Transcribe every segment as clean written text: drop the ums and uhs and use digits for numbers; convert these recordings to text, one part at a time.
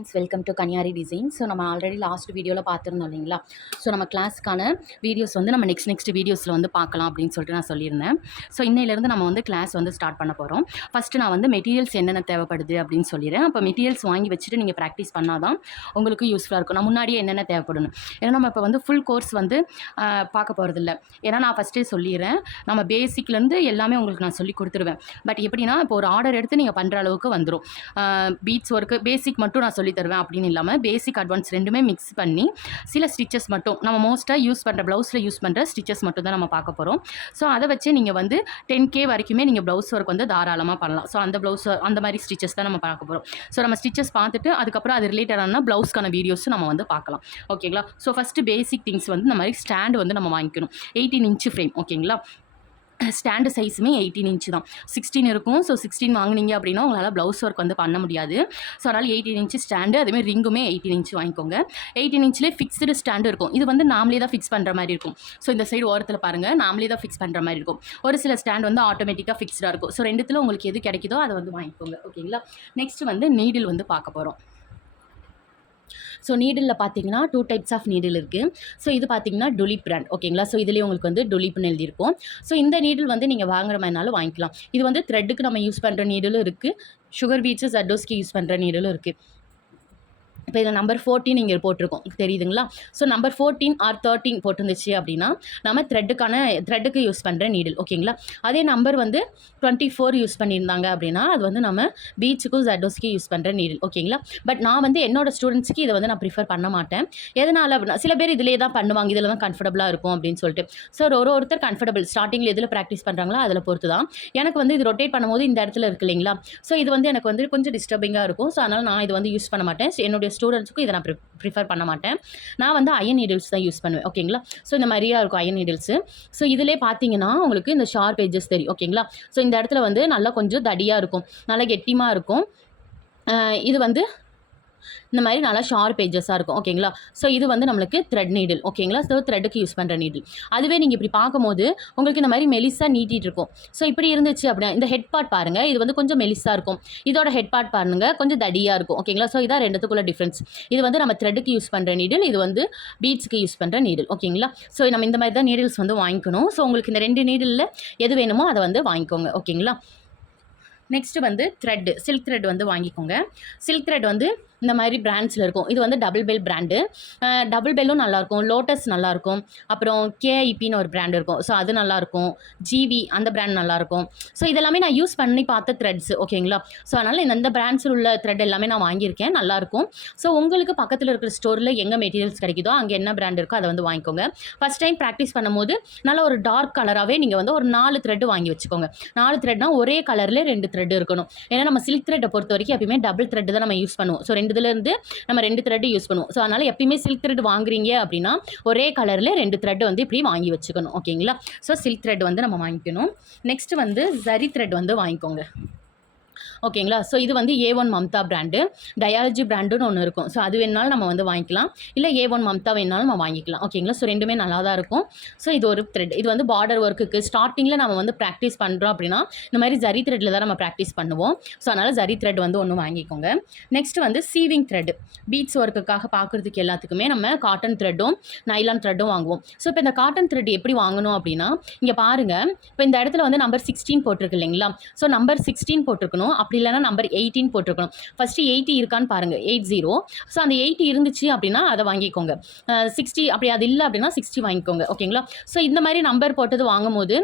Friends, welcome to கன்னியாரி design. So நம்ம already last வீடியோவில் பார்த்துருந்தோம் இல்லைங்களா. ஸோ நம்ம கிளாஸ்க்கான வீடியோஸ் வந்து நம்ம நெக்ஸ்ட் வீடியோஸில் வந்து பார்க்கலாம் அப்படின்னு சொல்லிட்டு நான் சொல்லியிருந்தேன். ஸோ இன்னையிலேருந்து நம்ம வந்து கிளாஸ் வந்து ஸ்டார்ட் பண்ண போகிறோம். ஃபஸ்ட்டு நான் வந்து மெட்டீரியல்ஸ் என்னென்ன தேவைப்படுது அப்படின்னு சொல்லிடுறேன். அப்போ மெட்டீரியல்ஸ் வாங்கி வச்சுட்டு நீங்கள் ப்ராக்டிஸ் பண்ணால் தான் உங்களுக்கு யூஸ்ஃபுல்லாக இருக்கும். நான் முன்னாடியே என்னென்ன தேவைப்படணும், ஏன்னா நம்ம இப்போ வந்து ஃபுல் கோர்ஸ் வந்து பார்க்க போகிறதில்ல. ஏன்னா நான் ஃபஸ்ட்டே சொல்லிடுறேன், நம்ம பேசிக்லேருந்து எல்லாமே உங்களுக்கு நான் சொல்லி கொடுத்துருவேன். பட் எப்படின்னா, இப்போ ஒரு ஆர்டர் எடுத்து நீங்கள் பண்ணுற அளவுக்கு வந்துடும். பீட்ஸ் ஒர்க்கு பேசிக் மட்டும் நான் சொல்லி தருவேன் அப்படின்னு இல்லாமல் பேசிக் அட்வான்ஸ் ரெண்டுமே மிக்ஸ் பண்ணி சில ஸ்டிச்சஸ் மட்டும் நம்ம மோஸ்ட்டாக யூஸ் பண்ணுற ப்ளவுஸில் யூஸ் பண்ணுற ஸ்டிச்சஸ் மட்டும் தான் நம்ம பார்க்க போகிறோம். ஸோ அதை வச்சு நீங்கள் வந்து 10K வரைக்குமே நீங்கள் ப்ளவுஸ் ஒர்க் வந்து தாராளமாக பண்ணலாம். ஸோ அந்த ப்ளவுஸ் அந்த மாதிரி ஸ்டிச்சஸ் தான் நம்ம பார்க்க போகிறோம். ஸோ நம்ம ஸ்டிச்சஸ் பார்த்துட்டு அதுக்கப்புறம் அது ரிலேட்டடான ப்ளவுஸ்க்கான வீடியோஸ் நம்ம வந்து பார்க்கலாம். ஓகேங்களா. ஸோ ஃபஸ்ட்டு பேசிக் திங்ஸ் வந்து இந்த மாதிரி ஸ்டாண்டு வந்து நம்ம வாங்கிக்கணும். 18 இன்ச்சு ஃப்ரேம். ஓகேங்களா. ஸ்டாண்டு சைஸுமே 18 இன்ச்சு தான். 16 இருக்கும். ஸோ 16 வாங்கினீங்க அப்படின்னா உங்களால் ப்ளவுஸ் ஒர்க் வந்து பண்ண முடியாது. ஸோ அதனால் 18 இன்ச்சு ஸ்டாண்டு, அதேமாதிரி ரிங்குமே 18 இன்ச்சு வாங்கிக்கோங்க. 18 இன்ச்சிலே ஃபிக்ஸ்டு ஸ்டாண்டு இருக்கும். இது வந்து நாமளே தான் ஃபிக்ஸ் பண்ணுற மாதிரி இருக்கும். ஸோ இந்த சைடு ஓரத்தில் பாருங்கள், நாமளே தான் ஃபிக்ஸ் பண்ணுற மாதிரி இருக்கும். ஒரு சில ஸ்டாண்ட் வந்து ஆட்டோமேட்டிக்காக ஃபிக்ஸ்டாக இருக்கும். ஸோ ரெண்டுத்தில் உங்களுக்கு எது கிடைக்குதோ அதை வந்து வாங்கிக்கோங்க. ஓகேங்களா. நெக்ஸ்ட் வந்து நீடில் வந்து பார்க்க போகிறோம். ஸோ நீடிலில் பார்த்தீங்கன்னா 2 டைப்ஸ் ஆஃப் நீடில் இருக்குது. ஸோ இது பார்த்தீங்கன்னா டுலிப் பிராண்ட். ஓகேங்களா. ஸோ இதுலேயே உங்களுக்கு வந்து டுலிப்னு எழுதியிருக்கும். ஸோ இந்த நீடில் வந்து நீங்கள் வாங்குற மாதிரினாலும் வாங்கிக்கலாம். இது வந்து த்ரெட்டுக்கு நம்ம யூஸ் பண்ணுற நீடிலும் இருக்குது, சுகர் பீட்ஸு ஜட்டோஸ்க்கு யூஸ் பண்ணுற நீடிலும் இருக்குது. இப்போ இதில் நம்பர் 14 இங்கே போட்டிருக்கோம், தெரியுதுங்களா. ஸோ நம்பர் 14 ஆர் 13 போட்டிருந்துச்சு அப்படின்னா நம்ம த்ரெட்டுக்கு யூஸ் பண்ணுற நீடில். ஓகேங்களா. அதே நம்பர் வந்து 24 யூஸ் பண்ணியிருந்தாங்க அப்படின்னா அது வந்து நம்ம பீட்ஸுக்கும் ஜட்டோஸ்க்கு யூஸ் பண்ணுற நீடில். ஓகேங்களா. பட் நான் வந்து என்னோடய ஸ்டூடெண்ட்ஸ்க்கு இதை வந்து நான் ப்ரிஃபர் பண்ண மாட்டேன். எதனால் அப்படின்னா, சில பேர் இதிலே தான் பண்ணுவாங்க, இதில் தான் கம்ஃபர்டபுளாக இருக்கும் அப்படின்னு சொல்லிட்டு. ஸோ ஒருத்தர் கம்ஃபர்டபுள் ஸ்டார்டிங்கில் எதில் ப்ராக்டிஸ் பண்ணுறாங்களோ அதில் பொறுத்து தான். எனக்கு வந்து இது ரொட்டேட் பண்ணும்போது இந்த இடத்துல இருக்குது இல்லைங்களா. ஸோ இது வந்து எனக்கு வந்து கொஞ்சம் டிஸ்டர்பிங்காக இருக்கும். ஸோ அதனால் நான் இது வந்து யூஸ் பண்ண மாட்டேன். என்னுடைய ஸ்டூடெண்ட்ஸுக்கும் இதை நான் ப்ரிஃபர் பண்ண மாட்டேன். நான் வந்து அயன் நீடில்ஸ் தான் யூஸ் பண்ணுவேன். ஓகேங்களா. ஸோ இந்த மாதிரியா இருக்கும் அயன் நீடில்ஸு. ஸோ இதிலே பார்த்தீங்கன்னா உங்களுக்கு இந்த ஷார்ப் எட்ஜஸ் தெரியும். ஓகேங்களா. ஸோ இந்த இடத்துல வந்து நல்லா கொஞ்சம் தடியாக இருக்கும், நல்லா கெட்டியமாக இருக்கும். இது வந்து இந்த மாதிரி நல்லா ஷார்ப் எட்ஜஸாக இருக்கும். ஓகேங்களா. ஸோ இது வந்து நம்மளுக்கு த்ரெட் நீடில். ஓகேங்களா. ஸோ த்ரெட்டுக்கு யூஸ் பண்ணுற நீடில். அதுவே நீங்கள் இப்படி பார்க்கும்போது உங்களுக்கு இந்த மாதிரி மெலிஸாக நீட்டிகிட்டு இருக்கும். ஸோ இப்படி இருந்துச்சு அப்படின்னா இந்த ஹெட் பார்ட் பாருங்கள், இது வந்து கொஞ்சம் மெலிஸாக இருக்கும். இதோட ஹெட் பார்ட் பாருங்கள், கொஞ்சம் தடியாக இருக்கும். ஓகேங்களா. ஸோ இதான் ரெண்டுத்துக்குள்ள டிஃப்ரென்ஸ். இது வந்து நம்ம த்ரெட்டுக்கு யூஸ் பண்ணுற நீடில், இது வந்து பீட்ஸ்க்கு யூஸ் பண்ணுற நீடில். ஓகேங்களா. ஸோ நம்ம இந்த மாதிரி தான் நீடில்ஸ் வந்து வாங்கிக்கணும். ஸோ உங்களுக்கு இந்த 2 நீடிலில் எது வேணுமோ அதை வந்து வாங்கிக்கோங்க. ஓகேங்களா. நெக்ஸ்ட்டு வந்து த்ரெட்டு, சில்க் த்ரெட் வந்து வாங்கிக்கோங்க. சில்க் த்ரெட் வந்து இந்த மாதிரி பிராண்ட்ஸில் இருக்கும். இது வந்து டபுள் பெல் பிராண்டு. டபுள் பெல்லும் நல்லாயிருக்கும், லோட்டஸ் நல்லாயிருக்கும், அப்புறம் கேஐபின்னு ஒரு பிராண்ட் இருக்கும். ஸோ அது நல்லாயிருக்கும், ஜிவி அந்த பிராண்ட் நல்லாயிருக்கும். ஸோ இதெல்லாமே நான் யூஸ் பண்ணி பார்த்த த்ரெட்ஸ். ஓகேங்களா. ஸோ அதனால் இந்த பிராண்ட்ஸில் உள்ள த்ரெட் எல்லாமே நான் வாங்கியிருக்கேன், நல்லாயிருக்கும். ஸோ உங்களுக்கு பக்கத்தில் இருக்கிற ஸ்டோரில் எங்கே மெட்டீரியல்ஸ் கிடைக்குதோ அங்கே என்ன பிராண்ட் இருக்கோ அதை வந்து வாங்கிக்கோங்க. ஃபஸ்ட் டைம் ப்ராக்டிஸ் பண்ணும்போது நல்ல ஒரு டார்க் கலராகவே நீங்கள் வந்து ஒரு 4 த்ரெட்டு வாங்கி வச்சுக்கோங்க. 4 த்ரெட்னா ஒரே கலரில் 2 த்ரெட் இருக்கணும். ஏன்னா நம்ம சில்க் த்ரெட்டை பொறுத்த வரைக்கும் எப்பயுமே டபுள் த்ரெட் தான் நம்ம யூஸ் பண்ணுவோம். ஸோ இதுலேருந்து நம்ம 2 த்ரெட் யூஸ் பண்ணுவோம். ஸோ அதனால் எப்பயுமே சில்க் த்ரெட் வாங்குறீங்க அப்படின்னா ஒரே கலரில் 2 த்ரெட் வந்து இப்படி வாங்கி வச்சுக்கணும். ஓகேங்களா. ஸோ சில்க் த்ரெட் வந்து நம்ம வாங்கிக்கணும். நெக்ஸ்ட் வந்து ஜரி த்ரெட் வந்து வாங்கிக்கோங்க. ஓகேங்களா. ஸோ இது வந்து A1 மம்தா பிராண்டு, டயாலஜி பிராண்டுன்னு ஒன்று இருக்கும். ஸோ அது வேணாலும் நம்ம வந்து வாங்கிக்கலாம், இல்லை A1 மம்தா வேணாலும் நம்ம வாங்கிக்கலாம். ஓகேங்களா. ஸோ ரெண்டுமே நல்லா தான் இருக்கும். ஸோ இது ஒரு த்ரெட். இது வந்து பார்டர் ஒர்க்குக்கு ஸ்டார்டிங்கில் நம்ம வந்து ப்ராக்டிஸ் பண்ணுறோம் அப்படின்னா இந்த மாதிரி ஜரி த்ரெட்டில் தான் நம்ம ப்ராக்டிஸ் பண்ணுவோம். ஸோ அதனால் ஜரி த்ரெட் வந்து ஒன்று வாங்கிக்கோங்க. நெக்ஸ்ட் வந்து சீவிங் த்ரெட். பீட்ஸ் ஒர்க்குக்காக பார்க்குறதுக்கு எல்லாத்துக்குமே நம்ம காட்டன் த்ரெட்டும் நைலான் த்ரெட்டும் வாங்குவோம். ஸோ இப்போ இந்த காட்டன் த்ரெட் எப்படி வாங்கணும் அப்படின்னா, இங்கே பாருங்கள், இப்போ இந்த இடத்துல வந்து நம்பர் 16 போட்டிருக்கு இல்லைங்களா. ஸோ நம்பர் 16 போட்டிருக்கணும், அப்படி இல்லைனா நம்பர் 18 போட்டிருக்கணும். ஃபஸ்ட்டு 80 இருக்கான்னு பாருங்கள், 80. ஸோ அந்த 80 இருந்துச்சு அப்படின்னா அதை வாங்கிக்கோங்க. 60 அப்படி அது இல்லை அப்படின்னா 60 வாங்கிக்கோங்க. ஓகேங்களா. ஸோ இந்த மாதிரி நம்பர் போட்டது வாங்கும் போது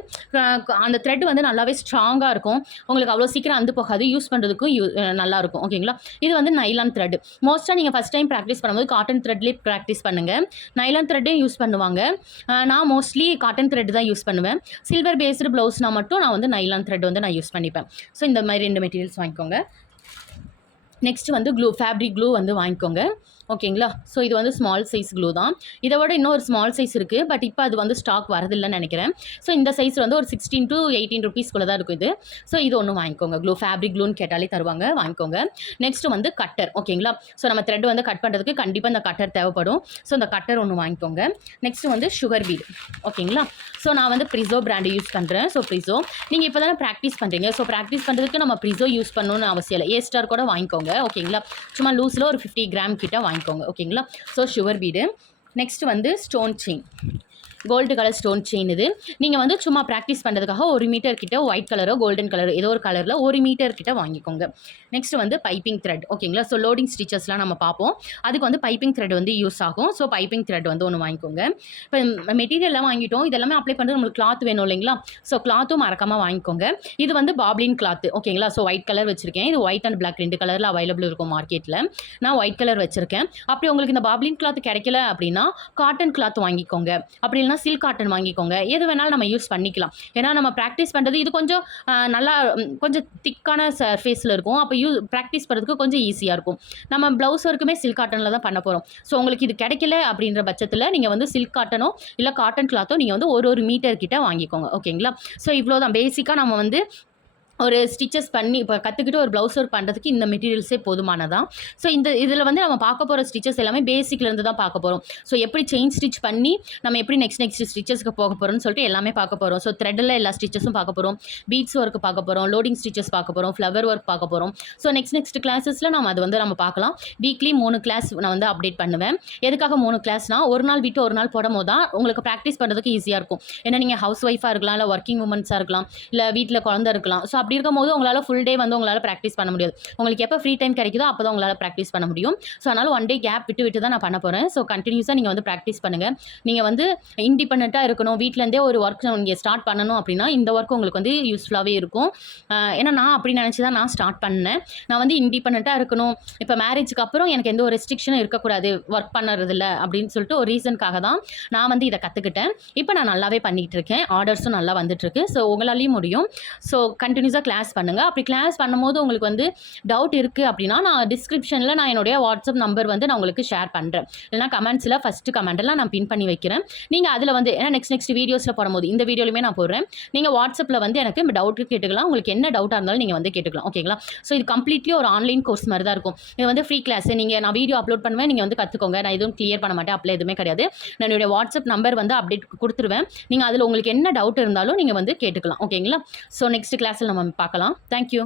அந்த த்ரெட் வந்து நல்லாவே ஸ்ட்ராங்காக இருக்கும், உங்களுக்கு அவ்வளோ சீக்கிரம் அந்து போகாது, யூஸ் பண்ணுறதுக்கும் நல்லாயிருக்கும். ஓகேங்களா. இது வந்து நைலான் த்ரெட். மோஸ்ட்டாக நீங்கள் ஃபஸ்ட் டைம் ப்ராக்டிஸ் பண்ணும்போது காட்டன் த்ரெட்லேயே ப்ராக்டிஸ் பண்ணுங்கள். நைலான் த்ரெட்டையும் யூஸ் பண்ணுவாங்க. நான் மோஸ்ட்லி காட்டன் த்ரெட் தான் யூஸ் பண்ணுவேன். சில்வர் பேஸ்டு ப்ளவுஸ்னால் மட்டும் நான் வந்து நைலான் த்ரெட் வந்து நான் யூஸ் பண்ணிப்பேன். ஸோ இந்த மாதிரி 2 மெட்டீரியல்ஸ் வாங்கிக்கோங்க. நெக்ஸ்ட் வந்து க்ளூ, ஃபேப்ரிக் க்ளூ வந்து வாங்கிக்கோங்க. ஓகேங்களா. ஸோ இது வந்து ஸ்மால் சைஸ் க்ளூ தான். இதை விட இன்னும் ஒரு ஸ்மால் சைஸ் இருக்குது, பட் இப்போ அது வந்து ஸ்டாக் வரதில்லைன்னு நினைக்கிறேன். ஸோ இந்த சைஸ் வந்து ஒரு 16 to 18 ருபீஸ்க்குள்ளே தான் இருக்கும் இது. ஸோ இது ஒன்று வாங்கிக்கோங்க. க்ளூ, ஃபேப்ரிக் க்ளூன்னு கேட்டாலே தருவாங்க, வாங்கிக்கோங்க. நெக்ஸ்ட்டு வந்து கட்டர். ஓகேங்களா. ஸோ நம்ம த்ரெட் வந்து கட் பண்ணுறதுக்கு கண்டிப்பாக இந்த கட்டர் தேவைப்படும். ஸோ இந்த கட்டர் ஒன்று வாங்கிக்கோங்க. நெக்ஸ்ட்டு வந்து சுகர் பீட். ஓகேங்களா. ஸோ நான் வந்து ப்ரிசோ பிராண்டு யூஸ் பண்ணுறேன். ஸோ ப்ரிசோ நீங்கள் இப்போ தானே ப்ராக்டிஸ் பண்ணுறீங்க. ஸோ ப்ராக்டிஸ் பண்ணுறதுக்கு நம்ம ப்ரிசோ யூஸ் பண்ணணும்னு அவசியம் இல்லை, A ஸ்டார் கூட வாங்கிக்கோங்க. ஓகேங்களா. சும்மா லூஸில் ஒரு 50 கிராம் கிட்ட வாங்கிக்கோங்க ஓகேங்களா. So sugar bead. நெக்ஸ்ட் வந்து stone chain, gold colour stone chain. இது நீங்கள் வந்து சும்மா ப்ராக்டிஸ் பண்ணுறதுக்காக 1 மீட்டர் கிட்ட ஒயிட் கலரோ கோல்டன் கலரோ ஏதோ ஒரு கலரில் 1 மீட்டர் கிட்ட வாங்கிக்கோங்க. நெக்ஸ்ட் வந்து பைப்பிங் த்ரெட் ஓகேங்களா. ஸோ லோடிங் ஸ்டிச்சஸ்லாம் நம்ம பார்ப்போம், அதுக்கு வந்து பைப்பிங் த்ரெட் வந்து யூஸ் ஆகும். ஸோ பைப்பிங் த்ரெட் வந்து ஒன்று வாங்கிக்கோங்க. இப்போ மெட்டீரியல்லாம் வாங்கிட்டோம், இதெல்லாமே அப்ளை பண்ணுறது நம்மளுக்கு கிளாத் வேணும் இல்லைங்களா. ஸோ கிளாத்தும் மறக்காமல் வாங்கிக்கோங்க. இது வந்து பாப்ளின் கிளாத் ஓகேங்களா. ஸோ ஒயிட் கலர் வச்சுருக்கேன், இது ஒயிட் அண்ட் பிளாக் 2 கலரில் அவைலபிள் இருக்கும் மார்க்கெட்டில். நான் ஒயிட் கலர் வச்சுருக்கேன். அப்படி உங்களுக்கு இந்த பாப்ளின் கிளாத் கிடைக்கல அப்படின்னா காட்டன் கிளாத் வாங்கிக்கோங்க, அப்படி இல்லைனா சில்க் காட்டன் வாங்கிக்கோங்க. எது வேணாலும் நம்ம யூஸ் பண்ணிக்கலாம். ஏன்னா நம்ம ப்ராக்டிஸ் பண்ணுறது இது கொஞ்சம் நல்லா கொஞ்சம் திக்கான சர்ஃபேஸில் இருக்கும். அப்போ ப்ராக்டிஸ் பண்ணுறதுக்கு கொஞ்சம் ஈஸியாக இருக்கும். நம்ம ப்ளவுஸ் ஒர்க்குமே சில்க் காட்டனில் தான் பண்ண போகிறோம். ஸோ உங்களுக்கு இது கிடைக்கல அப்படின்ற பட்சத்தில் நீங்கள் வந்து சில்க் காட்டனோ இல்லை காட்டன் கிளாத்தோ நீங்கள் வந்து ஒரு மீட்டர் கிட்ட வாங்கிக்கோங்க ஓகேங்களா. ஸோ இவ்வளோ தான் பேசிக்காக நம்ம வந்து ஒரு ஸ்டிச்சஸ் பண்ணி இப்போ கற்றுக்கிட்டு ஒரு ப்ளவுஸ் ஒர்க் பண்ணுறதுக்கு இந்த மெட்டீரியல்ஸே போதுமானதான். ஸோ இதில் வந்து நம்ம பார்க்க போகிற ஸ்டிச்சஸ் எல்லாமே பேசிக்லேருந்து தான் பார்க்க போகிறோம். ஸோ எப்படி செயின் ஸ்டிச் பண்ணி நம்ம எப்படி நெக்ஸ்ட் ஸ்டிச்சஸ்க்கு போக போகிறோம்னு சொல்லிட்டு எல்லாமே பார்க்க போகிறோம். ஸோ த்ரெட்டில் எல்லா ஸ்டிச்சஸும் பார்க்க போகிறோம், பீட்ஸ் ஒர்க் பார்க்க போகிறோம், லோடிங் ஸ்டிச்சஸ் பார்க்க போகிறோம், ஃப்ளவர் ஒர்க் பார்க்க போகிறோம். ஸோ நெக்ஸ்ட் கிளாஸஸில் நம்ம பார்க்கலாம். வீக்லி 3 கிளாஸ் நான் வந்து அப்டேட் பண்ணுவேன். எதுக்காக 3 கிளாஸ்னால் ஒரு நாள் விட்டு ஒரு நாள் போடும் போது தான் உங்களுக்கு ப்ராக்டிஸ் பண்ணுறதுக்கு ஈஸியாக இருக்கும். ஏன்னா நீங்கள் ஹவுஸ் ஒய்ஃபாக இருக்கலாம், இல்லை ஒர்க்கிங் உமன்ஸாக இருக்கலாம், இல்லை வீட்டில் குழந்தை இருக்கலாம். ஸோ அப்படி இருக்கும்போது உங்களால் ஃபுல் டே வந்து உங்களால் ப்ராக்டிஸ் பண்ண முடியாது. உங்களுக்கு எப்போ ஃப்ரீ டைம் கிடைக்குதோ அப்போ தான் உங்களால் ப்ராக்டிஸ் பண்ண முடியும். ஸோ அதனால் 1 டே கேப் விட்டு தான் நான் பண்ண போகிறேன். ஸோ கண்டினியூஸாக நீங்கள் வந்து ப்ராக்டிஸ் பண்ணுங்கள். நீங்கள் வந்து இண்டிபெண்ட்டாக இருக்கணும், வீட்டிலேருந்தே ஒரு ஒர்க் நீங்கள் ஸ்டார்ட் பண்ணணும் அப்படின்னா இந்த ஒர்க் உங்களுக்கு வந்து யூஸ்ஃபுல்லாகவே இருக்கும். ஏன்னா நான் அப்படி நினச்சி தான் நான் ஸ்டார்ட் பண்ணேன். நான் வந்து இண்டிபெண்ட்டாக இருக்கணும், இப்போ மேரேஜுக்கு அப்புறம் எனக்கு எந்த ஒரு ரெஸ்ட்ரிக்ஷனும் இருக்கக்கூடாது ஒர்க் பண்ணுறதில்ல அப்படின்னு சொல்லிட்டு ஒரு ரீசனுக்காக தான் நான் வந்து இதை கற்றுக்கிட்டேன். இப்போ நான் நல்லாவே பண்ணிகிட்டு இருக்கேன், ஆர்டர்ஸும் நல்லா வந்துட்டுருக்கு. ஸோ உங்களாலையும் முடியும். ஸோ கண்டினியூஸாக கிளாஸ் பண்ணுங்கள். அப்படி கிளாஸ் பண்ணும்போது உங்களுக்கு வந்து டவுட் இருக்குது அப்படின்னா நான் டிஸ்கிரிப்ஷனில் நான் என்னுடைய வாட்ஸ்அப் நம்பர் வந்து நான் உங்களுக்கு ஷேர் பண்ணுறேன், இல்லைனா கமெண்ட்ஸில் ஃபஸ்ட்டு கமெண்ட்டெல்லாம் நான் பின் பண்ணி வைக்கிறேன். நீங்கள் அதில் வந்து ஏன்னா நெக்ஸ்ட் வீடியோஸில் போடும்போது இந்த வீடியோலையுமே நான் போடுறேன், நீங்கள் வாட்ஸ்அப்பில் வந்து எனக்கு டவுட்டு கேட்டுக்கலாம். உங்களுக்கு என்ன டவுட்டாக இருந்தாலும் நீங்கள் வந்து கேட்டுக்கலாம் ஓகேங்களா. ஸோ இது கம்ப்ளீட்லி ஒரு ஆன்லைன் கோர்ஸ் மாதிரி தான் இருக்கும். இது வந்து ஃப்ரீ கிளாஸ், நான் வீடியோ அப்லோட் பண்ணுவேன், நீங்கள் வந்து கற்றுக்கோங்க. நான் எதுவும் கிளியர் பண்ண மாட்டேன், அப்படியே எதுவுமே கிடையாது. நான் என்னுடைய வாட்ஸ்அப் நம்பர் வந்து அப்டேட் கொடுத்துருவேன். நீங்கள் அதில் உங்களுக்கு என்ன டவுட் இருந்தாலும் நீங்கள் வந்து கேட்டுக்கலாம் ஓகேங்களா. ஸோ நெக்ஸ்ட் கிளாஸில் நம்ம பார்க்கலாம். தேங்க்யூ.